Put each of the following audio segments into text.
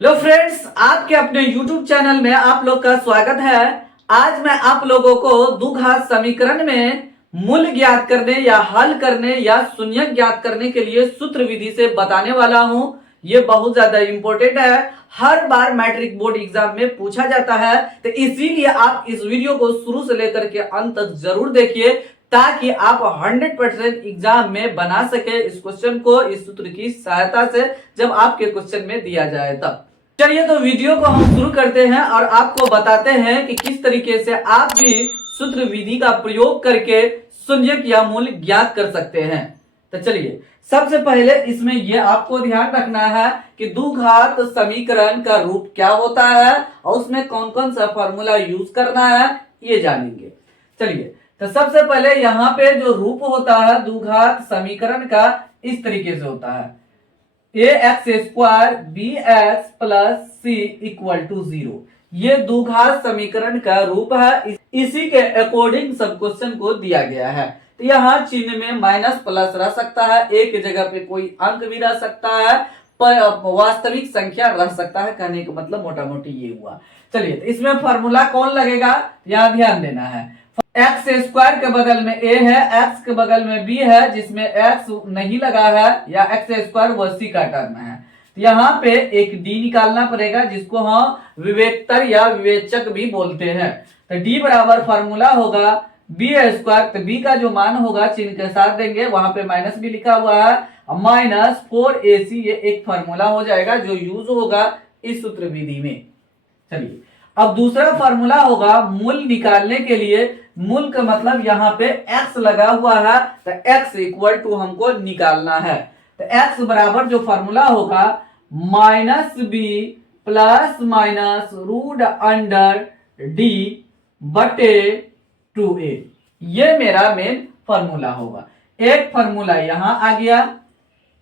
Hello friends, आपके अपने YouTube channel में आप लोग का स्वागत है। आज मैं आप लोगों को द्विघात समीकरण में मूल ज्ञात करने या हल करने या शून्यक ज्ञात करने के लिए सूत्र विधि से बताने वाला हूं। ये बहुत ज्यादा इंपॉर्टेंट है, हर बार मैट्रिक बोर्ड एग्जाम में पूछा जाता है, तो इसीलिए आप इस वीडियो को शुरू से लेकर के अंत तक जरूर देखिए ताकि आप 100% एग्जाम में बना सके इस क्वेश्चन को इस सूत्र की सहायता से जब आपके क्वेश्चन में दिया जाए तब। चलिए तो वीडियो को हम शुरू करते हैं और आपको बताते हैं कि किस तरीके से आप भी सूत्र विधि का प्रयोग करके शून्यक या मूल ज्ञात कर सकते हैं। तो चलिए, सबसे पहले इसमें यह आपको ध्यान रखना है कि द्विघात समीकरण का रूप क्या होता है और उसमें कौन कौन सा फॉर्मूला यूज करना है ये जानेंगे। चलिए, तो सबसे पहले यहाँ पे जो रूप होता है द्विघात समीकरण का इस तरीके से होता है, ax² bx plus c equal to 0। ये द्विघात समीकरण का रूप है, इसी के अकॉर्डिंग सब क्वेश्चन को दिया गया है। तो यहाँ चिन्ह में माइनस प्लस रह सकता है, एक जगह पे कोई अंक भी रह सकता है, पर वास्तविक संख्या रह सकता है। कहने का मतलब मोटा मोटी ये हुआ। चलिए, तो इसमें फॉर्मूला कौन लगेगा यहाँ ध्यान देना है। x² के बगल में a है, x के बगल में b है, जिसमें x नहीं लगा है या x² वो c का टर्म है। तो यहाँ पे एक d निकालना पड़ेगा जिसको हम विवेकतर या विवेचक भी बोलते हैं। तो d बराबर फॉर्मूला होगा b²। तो b का जो मान होगा चिन्ह के साथ देंगे, वहां पे माइनस भी लिखा हुआ है, -4ac ये एक फॉर्मूला हो जाएगा जो यूज होगा इस सूत्र विधि में। चलिए, अब दूसरा फॉर्मूला होगा मूल निकालने के लिए। मूल का मतलब यहाँ पे x लगा हुआ है, तो x इक्वल टू हमको निकालना है। तो x बराबर जो फॉर्मूला होगा -b plus minus root under d बटे 2a। ये मेरा मेन फॉर्मूला होगा। एक फॉर्मूला यहां आ गया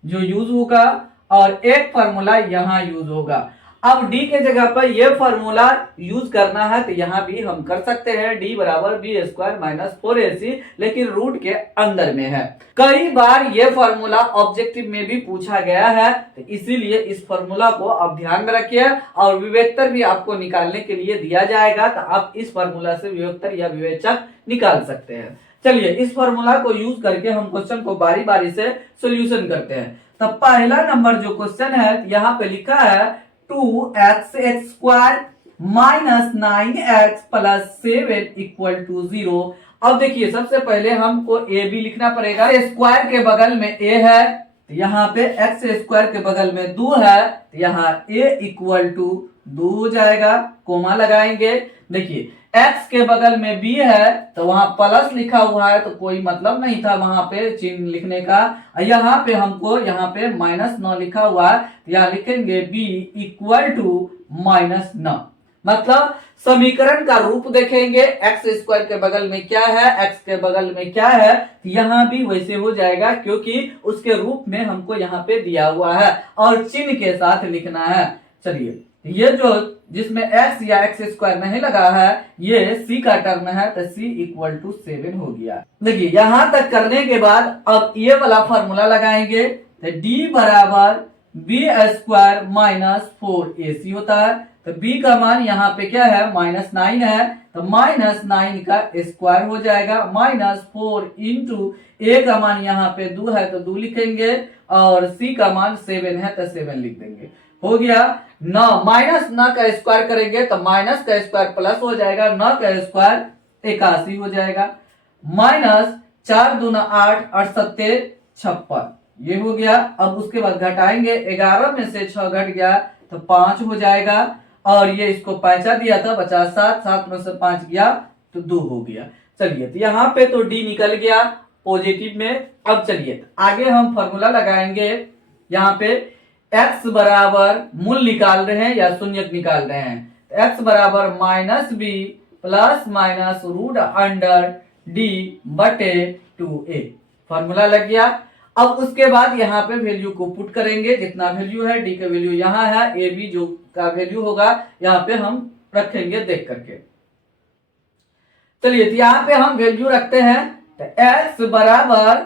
जो यूज होगा और एक फॉर्मूला यहां यूज होगा। अब d के जगह पर यह फॉर्मूला यूज करना है तो यहां भी हम कर सकते हैं, d बराबर b² माइनस 4ac, लेकिन रूट के अंदर में है। कई बार यह फॉर्मूला ऑब्जेक्टिव में भी पूछा गया है, तो इसीलिए इस फॉर्मूला को आप ध्यान में रखिए। और विवेकतर भी आपको निकालने के लिए दिया जाएगा, तो आप इस फॉर्मूला से विवेकतर या विवेचक निकाल सकते हैं। चलिए, इस फॉर्मूला को यूज करके हम क्वेश्चन को बारी बारी से सोल्यूशन करते हैं। तो पहला नंबर जो क्वेश्चन है यहाँ पे लिखा है 2x² minus 9x plus 7 equal to 0। अब देखिए, सबसे पहले हमको a b लिखना पड़ेगा। स्क्वायर के बगल में a है, तो यहाँ पे x² के बगल में 2 है, तो यहाँ a इक्वल टू 2 हो जाएगा, कोमा लगाएंगे। देखिए, x के बगल में b है, तो वहां प्लस लिखा हुआ है, तो कोई मतलब नहीं था वहां पे चिन्ह लिखने का। यहाँ पे हमको यहाँ पे -9 लिखा हुआ है, तो यहाँ लिखेंगे b इक्वल टू -9। मतलब समीकरण का रूप देखेंगे, x² के बगल में क्या है, x के बगल में क्या है, तो यहाँ भी वैसे हो जाएगा क्योंकि उसके रूप में हमको यहाँ पे दिया हुआ है और चिन्ह के साथ लिखना है। चलिए, ये जो जिसमें x या x² नहीं लगा है ये c का टर्म है, तो c इक्वल टू 7 हो गया। देखिए, यहां तक करने के बाद अब ये वाला फॉर्मूला लगाएंगे, तो d बराबर b² माइनस 4ac होता है। तो b का मान यहाँ पे क्या है, -9 है, तो -9 का स्क्वायर हो जाएगा, -4 इंटू a का मान यहाँ पे 2 है तो 2 लिखेंगे और c का मान 7 है तो 7 लिख देंगे। हो गया। 9 -9 का स्क्वायर करेंगे तो माइनस का स्क्वायर प्लस हो जाएगा, 9 का स्क्वायर 81 हो जाएगा, -4 दूना 8 8 सत्ते 56 ये हो गया। अब उसके बाद घटाएंगे, 11 में से 6 घट गया तो 5 हो जाएगा और ये इसको पैंचा दिया था 50, 7 में से 5 गया तो 2 हो गया। चलिए, तो यहाँ पे तो d निकल गया पॉजिटिव में। अब चलिए आगे हम फॉर्मूला लगाएंगे। यहाँ पे x बराबर मूल निकाल रहे हैं या शून्यक निकाल रहे हैं, तो x बराबर -b plus minus root under d बटे 2a फॉर्मूला लग गया। अब उसके बाद यहाँ पे वैल्यू को पुट करेंगे, जितना वैल्यू है d का वैल्यू यहाँ है, a b जो का वैल्यू होगा यहाँ पे हम रखेंगे देख करके। चलिए, तो यहाँ पे हम वैल्यू रखते हैं, तो x बराबर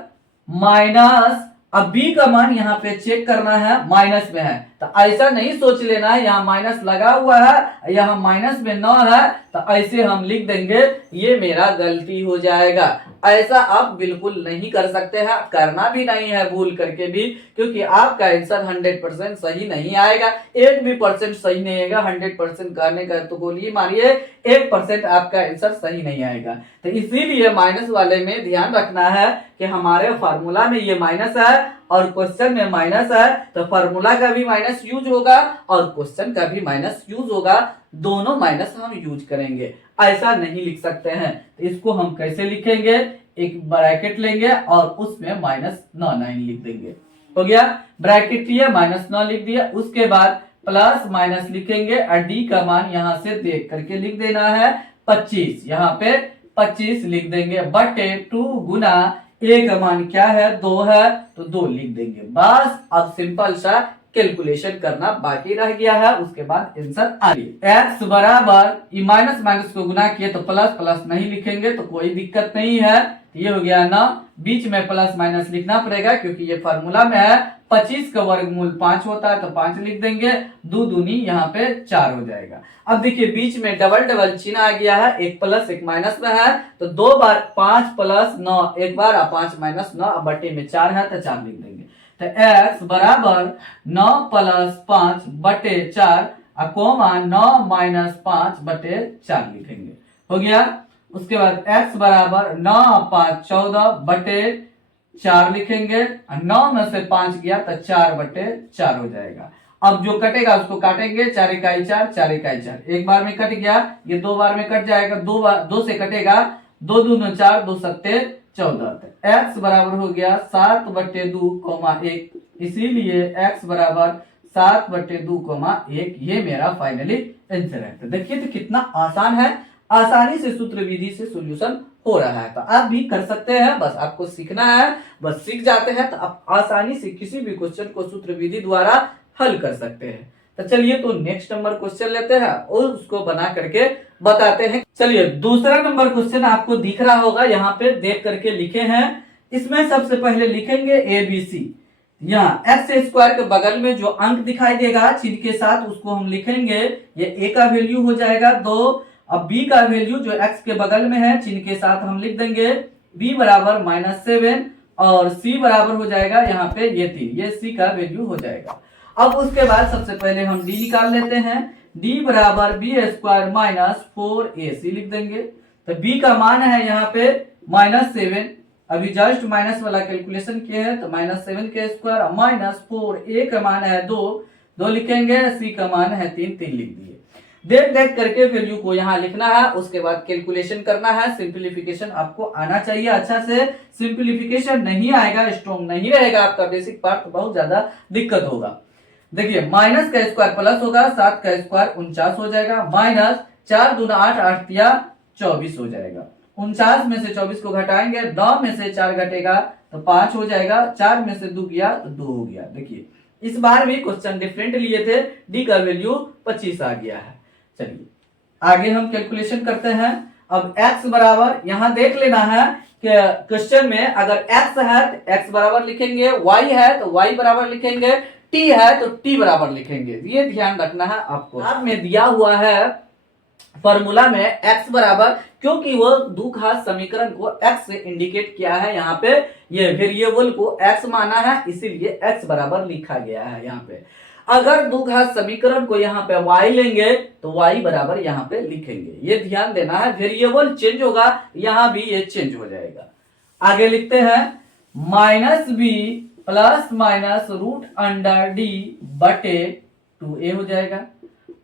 अब b का मान यहाँ पे चेक करना है, माइनस में है, तो ऐसा नहीं सोच लेना है यहाँ माइनस लगा हुआ है, यहाँ माइनस में 9 है, तो ऐसे हम लिख देंगे, ये मेरा गलती हो जाएगा। ऐसा आप बिल्कुल नहीं कर सकते हैं, करना भी नहीं है भूल करके भी, क्योंकि आपका आंसर 100% सही नहीं आएगा, 1% सही नहीं आएगा। 100% करने का तो गोली मारिए, 1% आपका आंसर सही नहीं आएगा। तो इसीलिए माइनस वाले में ध्यान रखना है कि हमारे फार्मूला में ये माइनस है और क्वेश्चन में माइनस है, तो फार्मूला का भी माइनस यूज होगा और क्वेश्चन का भी माइनस यूज होगा, दोनों माइनस हम यूज करेंगे। ऐसा नहीं लिख सकते हैं, तो इसको हम कैसे लिखेंगे, एक ब्रैकेट लेंगे और उसमें -9 लिख देंगे। हो गया, ब्रैकेट लिया, -9 लिख दिया, उसके बाद प्लस माइनस लिखेंगे और डी का मान यहां से देख करके लिख देना है 25, यहाँ पे 25 लिख देंगे, बटे 2 गुना ए का मान क्या है 2 है, तो 2 लिख देंगे। बस अब सिंपल सा कैलकुलेशन करना बाकी रह गया है, उसके बाद आंसर आ गया। x बराबर माइनस माइनस को गुना किए तो प्लस, प्लस नहीं लिखेंगे तो कोई दिक्कत नहीं है, ये हो गया ना, बीच में प्लस माइनस लिखना पड़ेगा क्योंकि ये फार्मूला में है। 25 का वर्गमूल 5 होता है तो 5 लिख देंगे, 2 दूनी यहाँ पे 4 हो जाएगा। अब देखिए बीच में डबल डबल चिन्ह आ गया है, एक प्लस एक माइनस में है, तो 2 बार 5 प्लस 9, एक बार 5 माइनस 9, अब बटे में 4 है तो 4 लिख देंगे। तो x बराबर 9 प्लस 5 बटे 4 कोमा 9 माइनस 5 बटे 4 लिखेंगे। हो गया, उसके बाद x बराबर 9 5 14 बटे 4 लिखेंगे, 9 में से 5 गया तो 4 बटे 4 हो जाएगा। अब जो कटेगा उसको काटेंगे, 4 इकाई 4, 4 इकाई 4, एक बार में कट गया, ये 2 बार में कट जाएगा, 2 से कटेगा, 2 दूनी 4, 2 सत्ते 14, x बराबर हो गया 7 बटे 2 कोमा 1, इसीलिए x बराबर 7 बटे 2 कोमा 1, ये मेरा फाइनली आंसर है। तो देखिए तो कितना आसान है, आसानी से सूत्र विधि से सॉल्यूशन हो रहा है, तो आप भी कर सकते हैं, बस आपको सीखना है, बस सीख जाते हैं तो आप आसानी से किसी भी क्वेश्चन को सूत्र विधि द्वारा हल कर सकते हैं। तो चलिए तो नेक्स्ट नंबर क्वेश्चन लेते हैं और उसको बना करके बताते हैं। चलिए दूसरा नंबर क्वेश्चन आपको दिख रहा होगा, यहाँ पे देख करके लिखे हैं। इसमें सबसे पहले लिखेंगे ABC, यहाँ x स्क्वायर के बगल में जो अंक दिखाई देगा चिन्ह के साथ उसको हम लिखेंगे, ये a का वैल्यू हो जाएगा 2, अब b का वैल्यू जो x के बगल में है चिन्ह के साथ हम लिख देंगे b बराबर -7 और c बराबर हो जाएगा यहाँ पे ये 3, ये c का वैल्यू हो जाएगा। अब उसके बाद सबसे पहले हम d निकाल लेते हैं, d बराबर बी स्क्वायर माइनस 4ac लिख देंगे, तो b का मान है यहाँ पे -7, अभी जस्ट माइनस वाला कैलकुलेशन किए हैं तो -7 के स्क्वायर -4, a का मान है 2 लिखेंगे, c का मान है 3 लिख दिए। देख देख करके वैल्यू को यहाँ लिखना है, उसके बाद कैलकुलेशन करना है, सिंपलीफिकेशन आपको आना चाहिए अच्छा से, सिंपलीफिकेशन नहीं आएगा, स्ट्रॉन्ग नहीं रहेगा आपका बेसिक पार्ट तो बहुत ज्यादा दिक्कत होगा। देखिए माइनस का स्क्वायर प्लस होगा, 7 का स्क्वायर 49 हो जाएगा, माइनस 4 दूना 8, 8 तिया 24 हो जाएगा, 49 में से 24 को घटाएंगे, 9 में से 4 घटेगा तो 5 हो जाएगा, 4 में से 2 गया तो 2 हो गया। देखिए इस बार भी क्वेश्चन डिफरेंट लिए थे, डी का वैल्यू 25 आ गया है। चलिए आगे हम कैलकुलेशन करते हैं। अब x बराबर यहाँ देख लेना है कि क्वेश्चन में अगर x है तो x बराबर लिखेंगे, y है तो y बराबर लिखेंगे, t है तो t बराबर लिखेंगे, ये ध्यान रखना है आपको। आप में दिया हुआ है फॉर्मूला में x बराबर, क्योंकि वो द्विघात समीकरण को x से इंडिकेट किया है, यहाँ पे ये वेरिएबल को x माना है इसीलिए x बराबर लिखा गया है यहाँ पे। अगर द्विघात समीकरण को यहाँ पे y लेंगे तो y बराबर यहाँ पे लिखेंगे, ये ध्यान देना है, वेरिएबल चेंज होगा यहाँ भी ये चेंज हो जाएगा। आगे लिखते हैं -b plus minus root under D बटे 2a हो जाएगा।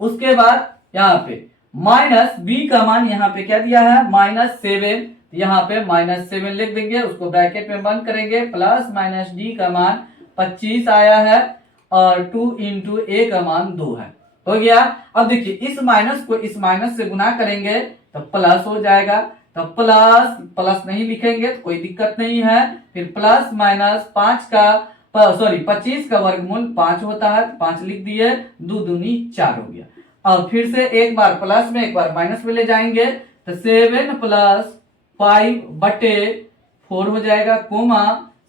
उसके बाद यहाँ पे माइनस b का मान यहाँ पे क्या दिया है -7, यहाँ पे -7 लिख देंगे, उसको ब्रैकेट में बंद करेंगे, प्लस माइनस डी का मान 25 आया है और 2 इंटू a का मान 2 है, हो गया। अब देखिए इस माइनस को इस माइनस से गुना करेंगे तो प्लस हो जाएगा, तो प्लस प्लस नहीं लिखेंगे तो कोई दिक्कत नहीं है, फिर प्लस माइनस 25 का वर्गमूल 5 होता है, 5 लिख दिए, 2 दूनी 4 हो गया। अब फिर से एक बार प्लस में एक बार माइनस में ले जाएंगे तो 7 प्लस 5 बटे 4 हो जाएगा, कोमा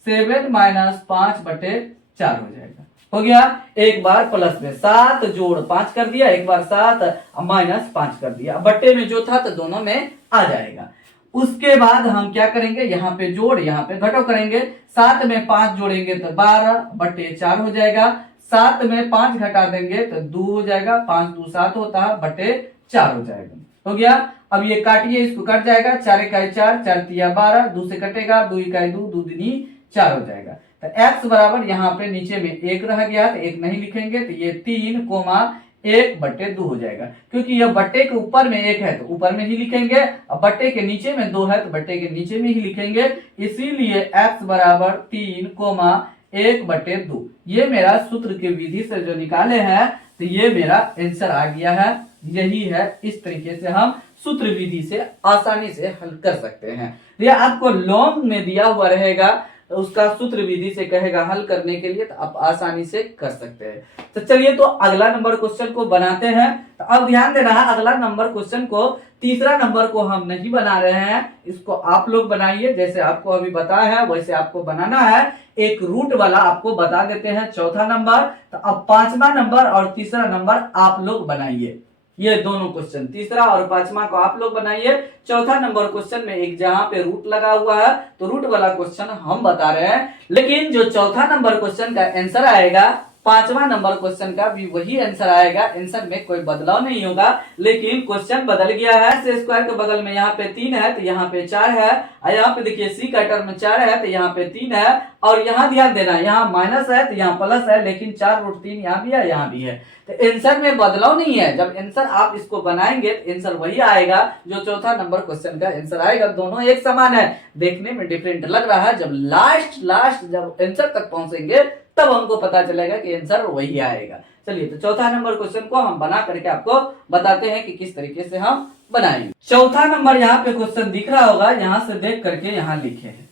7 माइनस 5/4 हो जाएगा। हो गया। एक बार प्लस में 7 जोड़ 5 कर दिया, एक बार 7 माइनस 5 कर दिया, बट्टे में जो था तो दोनों में आ जाएगा। उसके बाद हम क्या करेंगे, यहाँ पे जोड़ यहाँ पे घटो करेंगे। 7 में 5 जोड़ेंगे तो 12/4 हो जाएगा। 7 में 5 घटा देंगे तो 2 हो जाएगा। 5 2 7 होता है, बटे 4 हो जाएगा। हो गया। अब ये काटिए, इसको कट जाएगा। 4 इकाई 4, 4 तिया 12, 2 से कटेगा, 2 इकाई 2, 2 दूनी 4 हो जाएगा। तो x बराबर यहाँ पे नीचे में 1 रह गया तो 1 नहीं लिखेंगे, तो ये 3,1/2 हो जाएगा। क्योंकि यह बट्टे के ऊपर में 1 है तो ऊपर में ही लिखेंगे, और बट्टे के नीचे में 2 है तो बट्टे के नीचे में ही लिखेंगे। इसीलिए x बराबर 3,1/2। ये मेरा सूत्र की विधि से जो निकाले हैं तो ये मेरा आंसर आ गया है। यही है, इस तरीके से हम सूत्र विधि से आसानी से हल कर सकते हैं। ये आपको लॉन्ग में दिया हुआ रहेगा तो उसका सूत्र विधि से कहेगा हल करने के लिए, तो आप आसानी से कर सकते हैं। तो चलिए, तो अगला नंबर क्वेश्चन को बनाते हैं। तो अब ध्यान देना है, अगला नंबर क्वेश्चन को, तीसरा नंबर को हम नहीं बना रहे हैं, इसको आप लोग बनाइए। जैसे आपको अभी बताया है वैसे आपको बनाना है। एक रूट वाला आपको बता देते हैं, चौथा नंबर। तो अब पांचवा नंबर और तीसरा नंबर आप लोग बनाइए। ये दोनों क्वेश्चन, तीसरा और पांचवा को आप लोग बनाइए। चौथा नंबर क्वेश्चन में एक जहां पे रूट लगा हुआ है तो रूट वाला क्वेश्चन हम बता रहे हैं, लेकिन जो चौथा नंबर क्वेश्चन का आंसर आएगा, पांचवा नंबर क्वेश्चन का भी वही आंसर आएगा। आंसर में कोई बदलाव नहीं होगा, लेकिन क्वेश्चन बदल गया है। से स्क्वायर के बगल में यहाँ पे 3 है तो यहाँ पे 4 है, और यहाँ पे देखिए सी का टर्म 4 है तो यहाँ पे 3 है, और यहाँ ध्यान देना यहाँ माइनस है तो यहाँ प्लस है, लेकिन 4√3 यहाँ भी है यहाँ भी है। तो आंसर में बदलाव नहीं है। जब आंसर आप इसको बनाएंगे तो आंसर वही आएगा जो चौथा नंबर क्वेश्चन का आंसर आएगा। दोनों एक समान है, देखने में डिफरेंट लग रहा है, जब लास्ट जब आंसर तक पहुंचेंगे तब हमको पता चलेगा कि आंसर वही आएगा। चलिए, तो चौथा नंबर क्वेश्चन को हम बना करके आपको बताते हैं कि किस तरीके से हम बनाएंगे। चौथा नंबर यहाँ पे क्वेश्चन दिख रहा होगा, यहाँ से देख करके यहाँ लिखे हैं।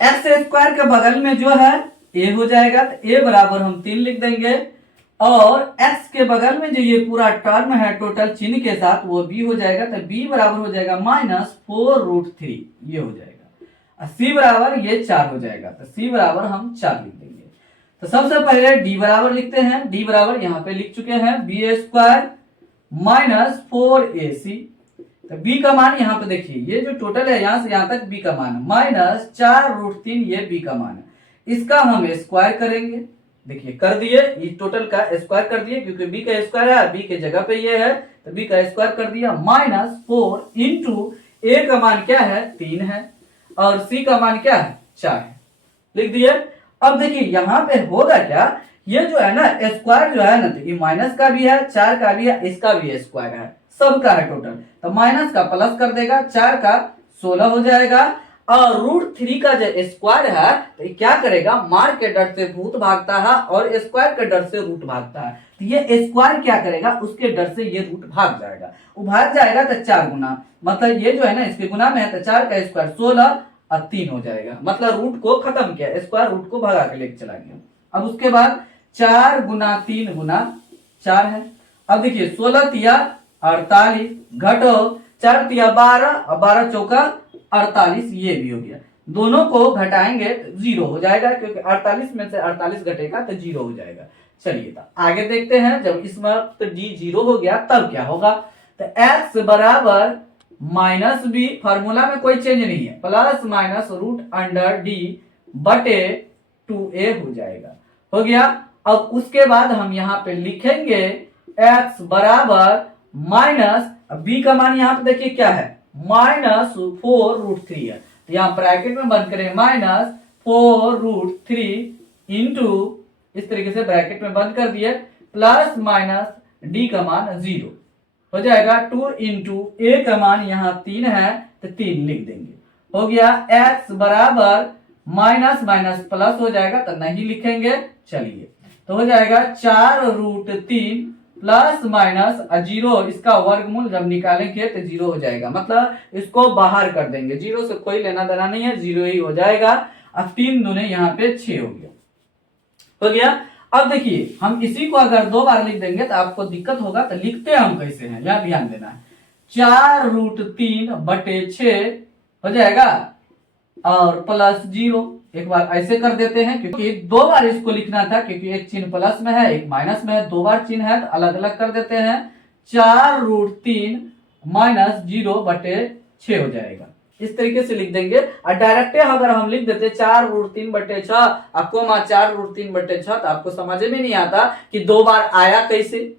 एक्स स्क्वायर के बगल में जो है a हो जाएगा, तो a बराबर हम 3 लिख देंगे, और x के बगल में जो ये पूरा टर्म है टोटल चिन्ह के साथ वो b हो जाएगा, तो b बराबर हो जाएगा -4√3, ये हो जाएगा। c बराबर ये 4 हो जाएगा, तो c बराबर हम 4 लिख देंगे। तो सबसे पहले d बराबर लिखते हैं। d बराबर यहाँ पे लिख चुके हैं, b² -4ac। तो b का मान यहाँ पे देखिए, ये जो टोटल है यहाँ से यहाँ तक b का मान -4√3, ये b का मान है। इसका हम स्क्वायर करेंगे। देखिए कर दिए, इस टोटल का स्क्वायर कर दिए, क्योंकि b का स्क्वायर है, b के जगह पे ये है तो b का स्क्वायर कर दिया। -4 इंटू a का मान क्या है 3 है, और c का मान क्या है 4 है, लिख दिए। अब देखिए यहाँ पे होगा क्या, ये जो है ना स्क्वायर जो है ना, तो ये माइनस का भी है, 4 का भी है, इसका भी स्क्वायर है, सबका है टोटल। तो माइनस का प्लस कर देगा, 4 का 16 हो जाएगा, और √3 का जो स्क्वायर है तो क्या करेगा, मार के डर से भूत भागता है और स्क्वायर के डर से रूट भागता है। तो ये स्क्वायर क्या करेगा, उसके डर से ये रूट भाग जाएगा। वो भाग जाएगा तो 4 गुना, मतलब ये जो है ना इसके गुना में है, तो 4 का स्क्वायर 16 और 3 हो जाएगा, मतलब रूट को खत्म किया, स्क्वायर रूट को भगा के लेके चला गया। अब उसके बाद 4 गुना 3 गुना 4 है। अब देखिए 16 तिया 48 घटो 4 तिया 12 और 12 चौका 48, ये भी हो गया। दोनों को घटाएंगे तो 0 हो जाएगा, क्योंकि 48 में से 48 घटेगा तो 0 हो जाएगा। चलिए तो आगे देखते हैं, जब इस वक्त d 0 हो गया तब क्या होगा। तो x बराबर -b, फार्मूला में कोई चेंज नहीं है, ±√d/2a हो जाएगा। हो गया। अब उसके बाद हम यहाँ पे लिखेंगे x बराबर माइनस, b का मान यहाँ पे देखिए क्या है -4√3 है, तो यहाँ ब्रैकेट में बंद करें -4√3 इंटू, इस तरीके से ब्रैकेट में बंद कर दिए, प्लस माइनस d का मान 0 हो जाएगा। 2 इंटू a का मान यहाँ 3 है तो 3 लिख देंगे। हो गया। x बराबर माइनस माइनस प्लस हो जाएगा तो नहीं लिखेंगे। चलिए तो हो जाएगा 4√3 प्लस माइनस 0, इसका वर्गमूल जब निकालेंगे तो 0 हो जाएगा, मतलब इसको बाहर कर देंगे, 0 से कोई लेना देना नहीं है, 0 ही हो जाएगा। अब 3 दूने यहाँ पे 6 हो गया। हो गया। अब देखिए हम इसी को अगर 2 बार लिख देंगे तो आपको दिक्कत होगा, तो लिखते हम कैसे हैं यह ध्यान देना है। 4√3/6 हो जाएगा और प्लस 0, एक बार ऐसे कर देते हैं, क्योंकि दो बार इसको लिखना था, क्योंकि एक चिन्ह प्लस में है एक माइनस में है, दो बार चिन्ह है तो अलग अलग कर देते हैं। 4√3 माइनस 0/6 हो जाएगा। इस तरीके से लिख देंगे। और डायरेक्ट अगर हम लिख देते 4√3/6 आपको 4√3/6 तो आपको समझ में नहीं आता कि दो बार आया कैसे।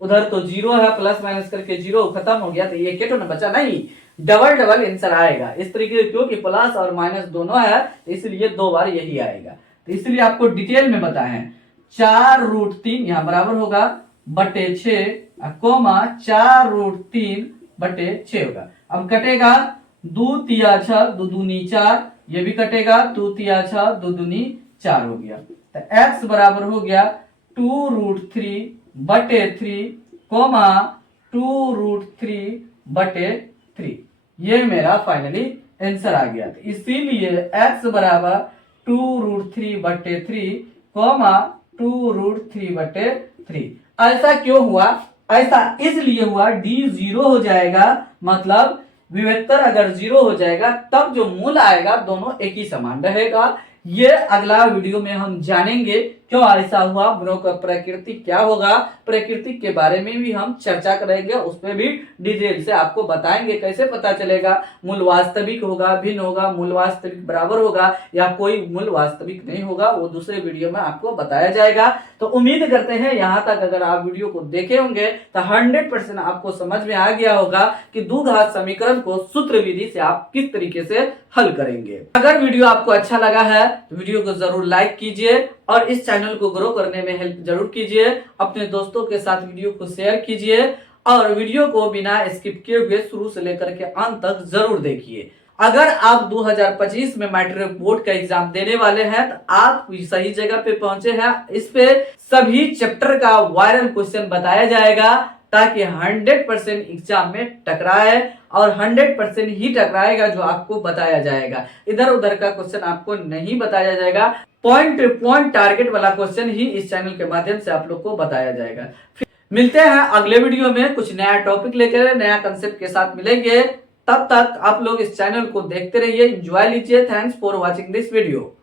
उधर तो 0 है, प्लस माइनस करके 0 खत्म हो गया, तो ये केटो ना बचा, नहीं डबल डबल आंसर आएगा इस तरीके से, क्योंकि प्लस और माइनस दोनों है इसलिए दो बार यही आएगा। तो इसलिए आपको डिटेल में बताए 4√3 यहाँ बराबर होगा बटे 6 कोमा 4√3/6 होगा। अब कटेगा 2 तिया 6 2 दूनी 4, ये भी कटेगा 2 तिया 6 2 दूनी 4 हो गया। तो x बराबर हो गया 2√3/3 कोमा 2√3/3। ये मेरा फाइनली आंसर आ गया। इसीलिए x बराबर 2√3/3 कोमा 2√3/3। ऐसा क्यों हुआ? ऐसा इसलिए हुआ, d 0 हो जाएगा, मतलब विवेक्तर अगर 0 हो जाएगा तब जो मूल आएगा दोनों एक ही समान रहेगा। ये अगला वीडियो में हम जानेंगे क्यों ऐसा हुआ, प्रकृति क्या होगा, प्रकृति के बारे में भी हम चर्चा करेंगे, उसमें भी डिटेल से आपको बताएंगे कैसे पता चलेगा मूल वास्तविक होगा, भिन्न होगा, मूल वास्तविक बराबर होगा या कोई मूल वास्तविक नहीं होगा, वो दूसरे वीडियो में आपको बताया जाएगा। तो उम्मीद करते हैं यहाँ तक अगर आप वीडियो को देखे होंगे तो 100% आपको समझ में आ गया होगा कि द्विघात समीकरण को सूत्र विधि से आप किस तरीके से हल करेंगे। अगर वीडियो आपको अच्छा लगा है तो वीडियो को जरूर लाइक कीजिए और इस चैनल को ग्रो करने में हेल्प जरूर कीजिए। अपने दोस्तों के साथ वीडियो को शेयर कीजिए और वीडियो को बिना स्किप किए हुए शुरू से लेकर के अंत तक जरूर देखिए। अगर आप 2025 में मैट्रिक बोर्ड का एग्जाम देने वाले हैं तो आप सही जगह पे पहुंचे हैं। इस पे सभी चैप्टर का वायरल क्वेश्चन बताया जाएगा ताकि 100% एग्जाम में टकराए और 100% ही टकराएगा जो आपको बताया जाएगा। इधर उधर का क्वेश्चन आपको नहीं बताया जाएगा, पॉइंट टू पॉइंट टारगेट वाला क्वेश्चन ही इस चैनल के माध्यम से आप लोग को बताया जाएगा। मिलते हैं अगले वीडियो में कुछ नया टॉपिक लेकर, नया कंसेप्ट के साथ मिलेंगे। तब तक आप लोग इस चैनल को देखते रहिए, एंजॉय लीजिए। Thanks for watching this video.